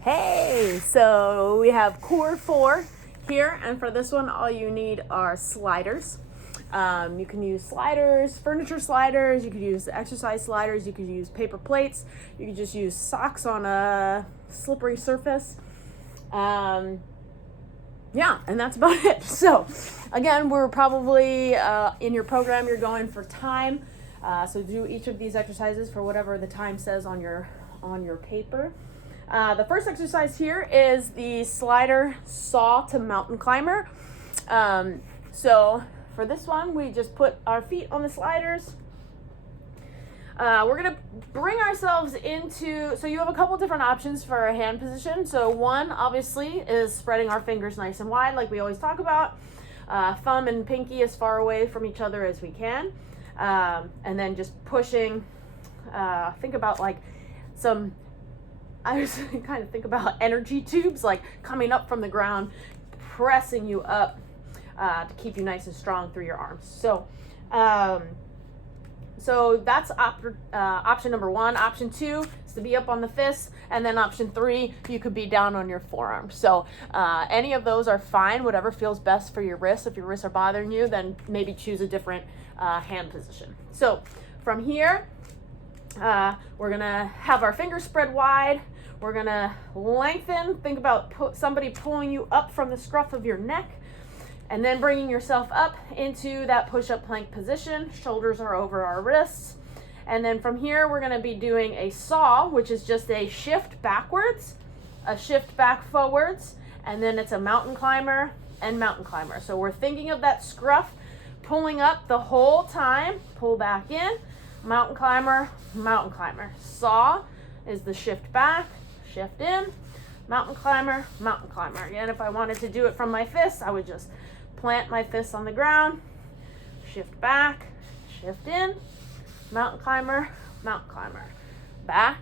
Hey, so we have core 4 here, and for this one all you need are sliders. You can use sliders, furniture sliders, you could use exercise sliders, you could use paper plates, you could just use socks on a slippery surface. Yeah, and that's about it. So again, we're probably in your program you're going for time, so do each of these exercises for whatever the time says on your paper. The first exercise here is the slider saw to mountain climber. So for this one, we just put our feet on the sliders. We're going to bring ourselves into, so you have a couple different options for a hand position. So one, obviously, is spreading our fingers nice and wide, like we always talk about. Thumb and pinky as far away from each other as we can. And then just pushing, think about like some, I was kind of think about energy tubes, like coming up from the ground, pressing you up to keep you nice and strong through your arms. So that's option number 1. Option 2 is to be up on the fists, and then option 3, you could be down on your forearms. So any of those are fine, whatever feels best for your wrists. If your wrists are bothering you, then maybe choose a different hand position. So from here, we're gonna have our fingers spread wide. We're gonna lengthen. Think about somebody pulling you up from the scruff of your neck, and then bringing yourself up into that push-up plank position. Shoulders are over our wrists. And then from here, we're gonna be doing a saw, which is just a shift backwards, a shift back forwards, and then it's a mountain climber and mountain climber. So we're thinking of that scruff, pulling up the whole time, pull back in, mountain climber, mountain climber. Saw is the shift back, shift in, mountain climber, mountain climber. Again, if I wanted to do it from my fists, I would just plant my fists on the ground, shift back, shift in, mountain climber, mountain climber, back,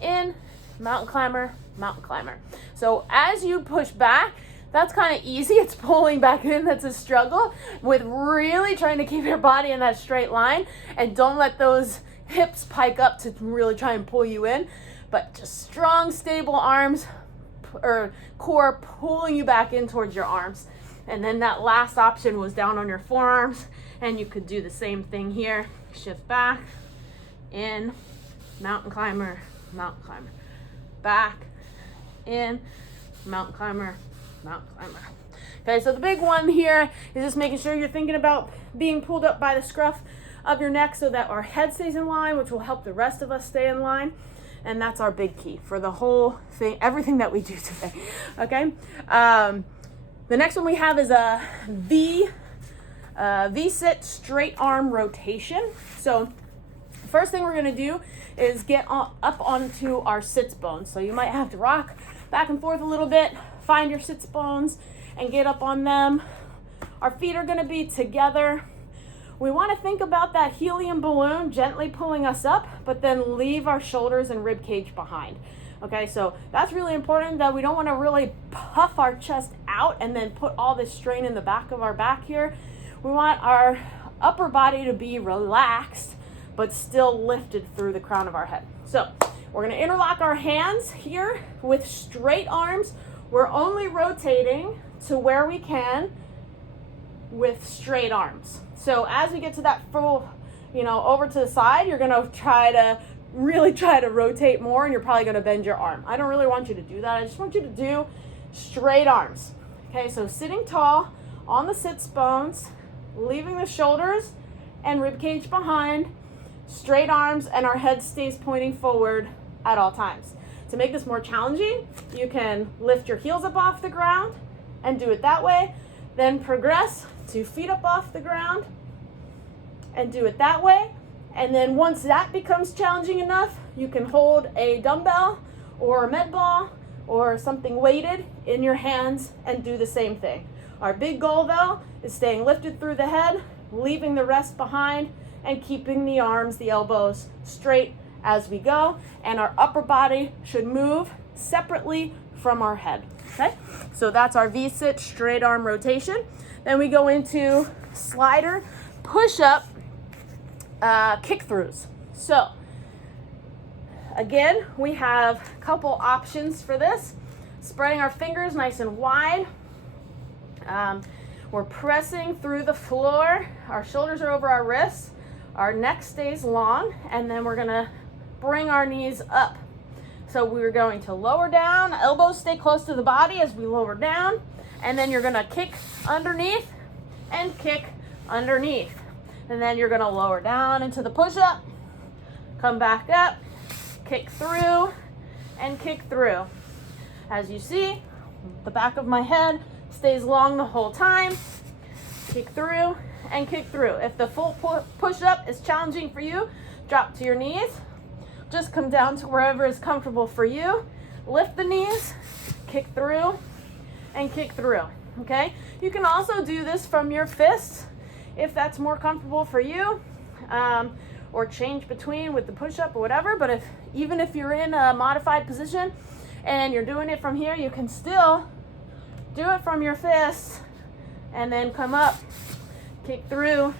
in, mountain climber, mountain climber. So as you push back, that's kind of easy. It's pulling back in that's a struggle, with really trying to keep your body in that straight line, and don't let those hips pike up to really try and pull you in, but just strong, stable arms or core pulling you back in towards your arms. And then that last option was down on your forearms, and you could do the same thing here. Shift back, in, mountain climber, back, in, mountain climber, mountain climber. Okay, so the big one here is just making sure you're thinking about being pulled up by the scruff of your neck so that our head stays in line, which will help the rest of us stay in line. And that's our big key for the whole thing, everything that we do today. Okay. The next one we have is a V-sit straight arm rotation. So first thing we're going to do is get up onto our sits bones. So you might have to rock back and forth a little bit, find your sits bones and get up on them. Our feet are going to be together. We want to think about that helium balloon gently pulling us up, but then leave our shoulders and rib cage behind. Okay, so that's really important, that we don't want to really puff our chest out and then put all this strain in the back of our back here. We want our upper body to be relaxed, but still lifted through the crown of our head. So we're going to interlock our hands here with straight arms. We're only rotating to where we can with straight arms. So as we get to that full, over to the side, you're going to really try to rotate more, and you're probably going to bend your arm. I don't really want you to do that. I just want you to do straight arms. Okay, so sitting tall on the sits bones, leaving the shoulders and rib cage behind, straight arms, and our head stays pointing forward at all times. To make this more challenging, you can lift your heels up off the ground and do it that way, then progress to feet up off the ground and do it that way. And then once that becomes challenging enough, you can hold a dumbbell or a med ball or something weighted in your hands and do the same thing. Our big goal though is staying lifted through the head, leaving the rest behind, and keeping the arms, the elbows straight as we go. And our upper body should move separately from our head. Okay, so that's our V-sit straight arm rotation. Then we go into slider, push-up, kick-throughs. So Again, we have a couple options for this. Spreading our fingers nice and wide. We're pressing through the floor. Our shoulders are over our wrists. Our neck stays long, and then we're gonna bring our knees up. So we're going to lower down, elbows stay close to the body as we lower down, and then you're gonna kick underneath and kick underneath. And then you're gonna lower down into the push-up, come back up, kick through, and kick through. As you see, the back of my head stays long the whole time. Kick through and kick through. If the full push-up is challenging for you, drop to your knees. Just come down to wherever is comfortable for you. Lift the knees, kick through, and kick through, okay? You can also do this from your fists if that's more comfortable for you, or change between with the push-up or whatever. But even if you're in a modified position and you're doing it from here, you can still do it from your fists and then come up, kick through,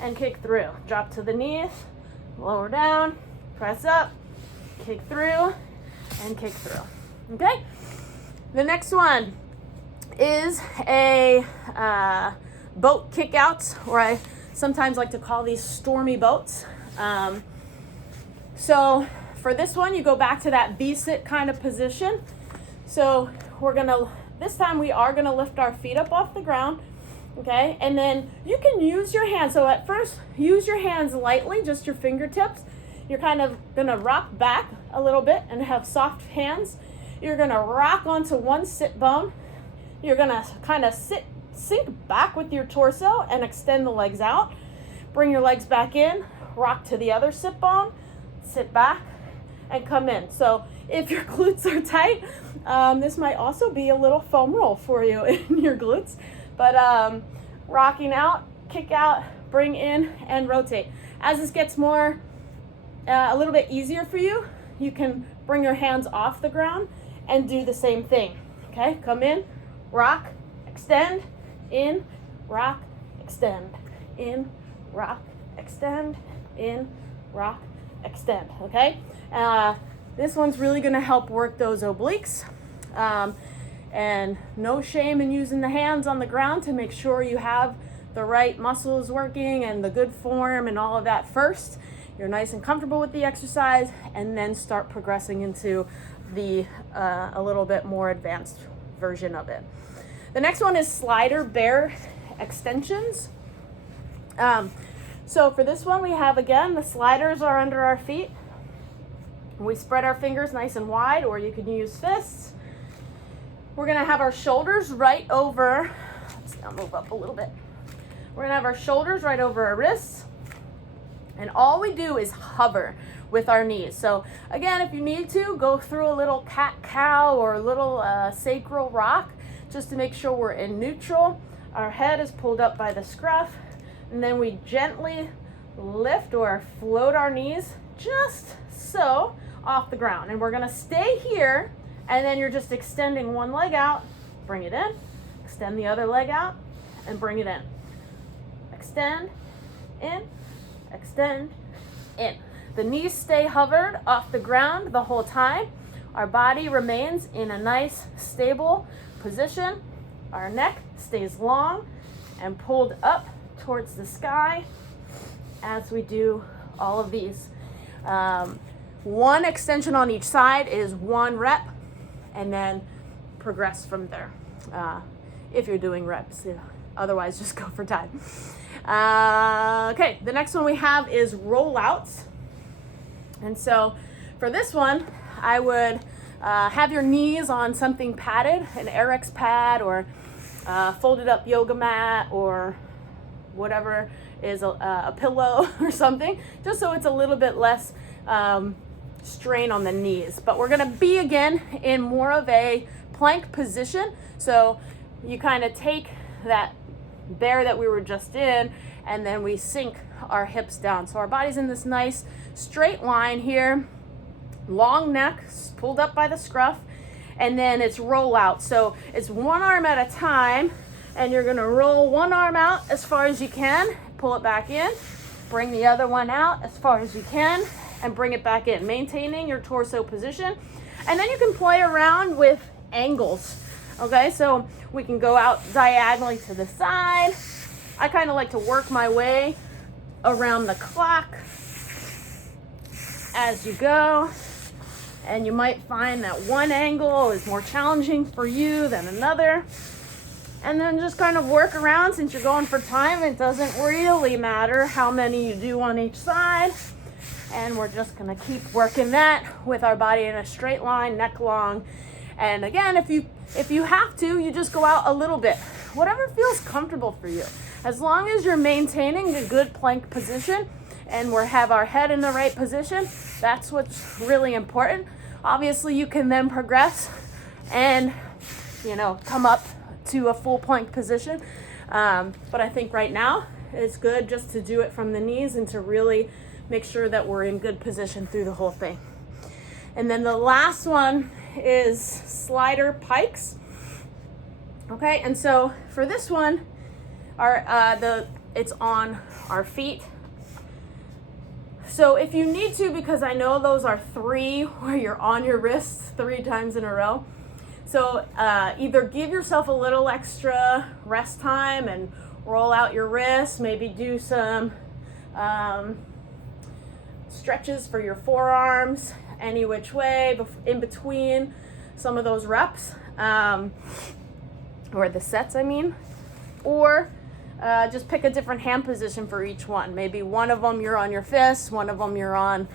and kick through. Drop to the knees, lower down, press up, kick through, and kick through. Okay? The next one is a boat kickouts, or I sometimes like to call these stormy boats. So for this one, you go back to that V-sit kind of position. So this time we are gonna lift our feet up off the ground, okay? And then you can use your hands. So at first, use your hands lightly, just your fingertips. You're kind of gonna rock back a little bit and have soft hands. You're gonna rock onto one sit bone. You're gonna kind of sink back with your torso and extend the legs out. Bring your legs back in, rock to the other sit bone, sit back, and come in. So if your glutes are tight, this might also be a little foam roll for you in your glutes. But rocking out, kick out, bring in, and rotate. As this gets more, a little bit easier for you, you can bring your hands off the ground and do the same thing. Okay, come in, rock, extend, in, rock, extend, in, rock, extend, in, rock, extend. Okay, this one's really going to help work those obliques, and no shame in using the hands on the ground to make sure you have the right muscles working and the good form and all of that first. You're nice and comfortable with the exercise, and then start progressing into the a little bit more advanced version of it. The next one is slider bear extensions. So for this one, we have, again, the sliders are under our feet. We spread our fingers nice and wide, or you can use fists. We're gonna have our shoulders right over, let's move up a little bit. We're gonna have our shoulders right over our wrists. And all we do is hover with our knees. So again, if you need to, go through a little cat-cow or a little sacral rock, just to make sure we're in neutral. Our head is pulled up by the scruff, and then we gently lift or float our knees just so off the ground. And we're gonna stay here, and then you're just extending one leg out, bring it in, extend the other leg out, and bring it in. Extend, in, extend, in. The knees stay hovered off the ground the whole time. Our body remains in a nice, stable position. Our neck stays long and pulled up towards the sky as we do all of these. One extension on each side is 1 rep, and then progress from there. If you're doing reps, otherwise just go for time. Okay, the next one we have is rollouts. And so for this one, I would have your knees on something padded, an RX pad, or folded up yoga mat, or whatever is a pillow or something, just so it's a little bit less strain on the knees. But we're gonna be, again, in more of a plank position. So you kind of take that bear that we were just in, and then we sink our hips down. So our body's in this nice straight line here, long neck pulled up by the scruff, and then it's roll out. So it's one arm at a time, and you're gonna roll one arm out as far as you can, pull it back in, bring the other one out as far as you can, and bring it back in, maintaining your torso position. And then you can play around with angles. Okay, so we can go out diagonally to the side. I kind of like to work my way around the clock as you go. And you might find that one angle is more challenging for you than another. And then just kind of work around. Since you're going for time, it doesn't really matter how many you do on each side. And we're just gonna keep working that with our body in a straight line, neck long. And again, if you have to, you just go out a little bit. Whatever feels comfortable for you. As long as you're maintaining a good plank position and we have our head in the right position, that's what's really important. Obviously, you can then progress and, come up to a full plank position. But I think right now it's good just to do it from the knees and to really make sure that we're in good position through the whole thing. And then the last one is slider pikes. Okay, and so for this one, it's on our feet. So if you need to, because I know those are 3 where you're on your wrists 3 times in a row. So either give yourself a little extra rest time and roll out your wrists, maybe do some stretches for your forearms, any which way in between some of those reps, or the sets, or just pick a different hand position for each one. Maybe one of them you're on your fists, one of them you're on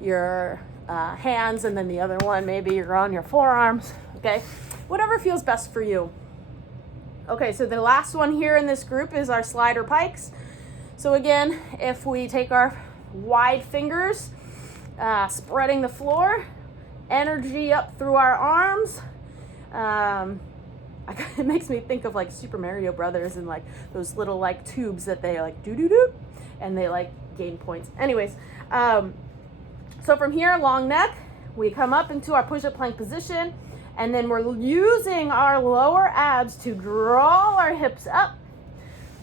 your hands, and then the other one maybe you're on your forearms. Okay, whatever feels best for you. Okay, so the last one here in this group is our slider pikes. So again, if we take our wide fingers, spreading the floor, energy up through our arms. It makes me think of like Super Mario Brothers and like those little like tubes that they like do and they like gain points. Anyways, so from here, long neck, we come up into our push-up plank position, and then we're using our lower abs to draw our hips up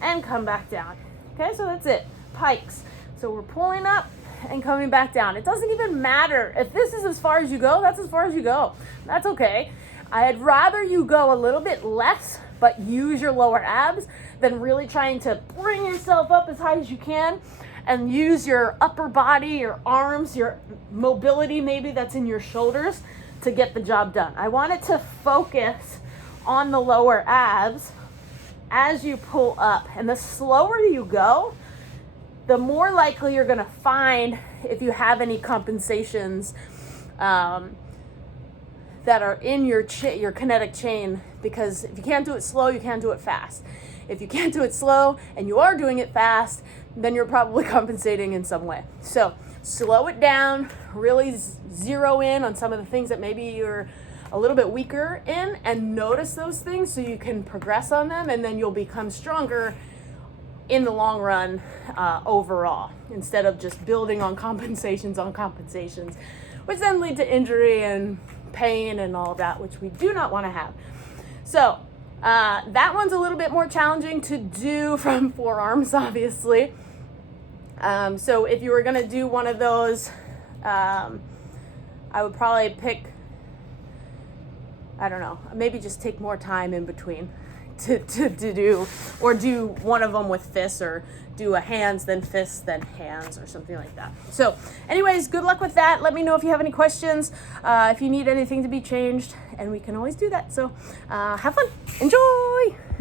and come back down. Okay, so that's it, pikes. So we're pulling up and coming back down. It doesn't even matter if this is as far as you go. That's as far as you go. That's okay. I'd rather you go a little bit less but use your lower abs than really trying to bring yourself up as high as you can and use your upper body, your arms, your mobility maybe that's in your shoulders to get the job done. I want it to focus on the lower abs as you pull up. And the slower you go, the more likely you're going to find if you have any compensations that are in your kinetic chain, because if you can't do it slow, you can't do it fast. If you can't do it slow and you are doing it fast, then you're probably compensating in some way. So slow it down, really zero in on some of the things that maybe you're a little bit weaker in, and notice those things so you can progress on them, and then you'll become stronger in the long run overall, instead of just building on compensations, which then lead to injury and pain and all that, which we do not want to have. So that one's a little bit more challenging to do from forearms, obviously. So if you were going to do one of those, I would probably pick, I don't know, maybe just take more time in between to do, or do one of them with fists, or do a hands, then fists, then hands, or something like that. So anyways, good luck with that. Let me know if you have any questions, if you need anything to be changed, and we can always do that. So have fun. Enjoy.